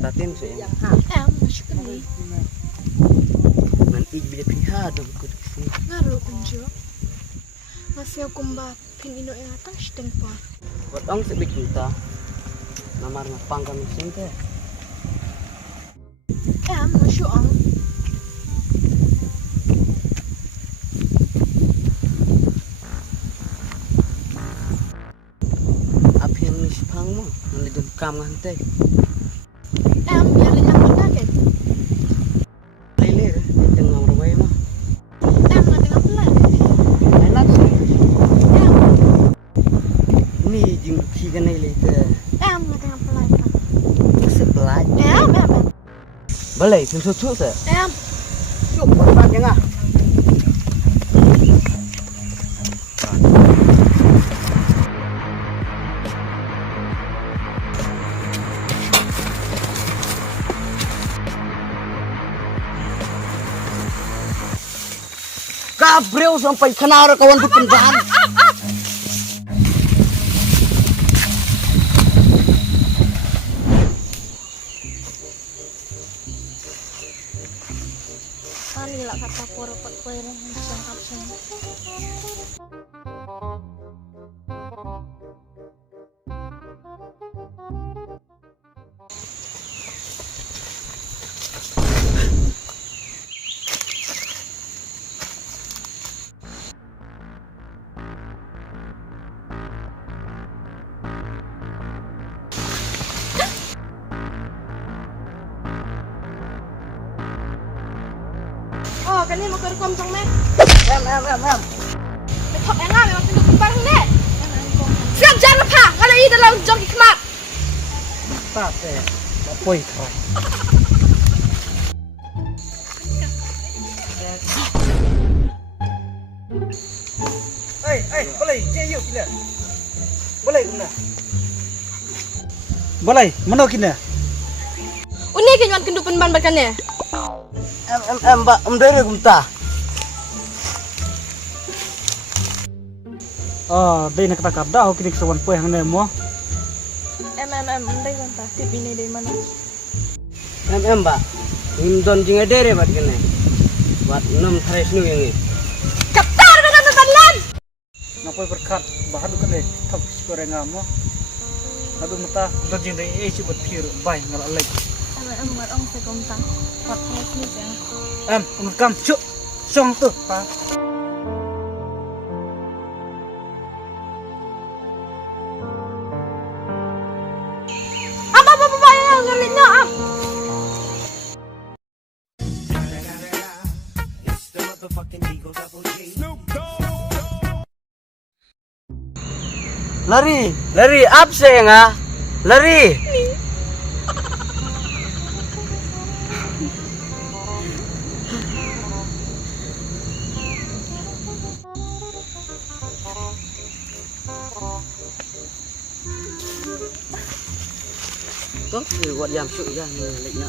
tatin sih. Masuk ke ni. Man bila pihak dong ikut sini. Ngaruh kunjo. Masih aku mbak pin ino yang atang sedang pa. Buat ong sebik kita. Namar ngapang kami sini. Masuk ang. Apa yang ni sipang mo? Nalidun kam ngante. Biar yang kita kan. Lele, tengah merawai mo. Nggak tengah pelan. Enak sih. Ni jing kigan lele ke. Nggak tengah pelan. Sebelah. Em. Balai, susu se. Yuk, buat jangan. Kabreu sampai kenara kawan pendaan. Nila kata pura pot koin yang sangkap sini. Oh, kan ini mau kerekam cong me. Em. Betok enggak memang pendukung bareng deh. Siap jangan apa? Kalau ini dalam joki kemak. Tak teh. Apa itu? Boleh, yuk kita. Boleh kena. Boleh, mana kena? Uni kenyuan kendupan ban berkannya. Mbak, dari kumta. Day nak kata dah, aku kini kesawan poe hang nemo. Dari kontak tip ini dari mana? Mbak. Himdon jing dari bat kena. Buat 6 hari senu yang ini. Kaptar dengan teman. Ngapai berkat bahadu kan deh, tak goreng amo. Aduh mata dojing dari cuba pir bay ngalak lek. Marong sekontang. Podcast ni saya. Kam cuk, song tuh, pa. Apa yang ngelitnya am? Lari, apa sih nga? Lari. Tuh, buat jam syuk ya, ni leknya.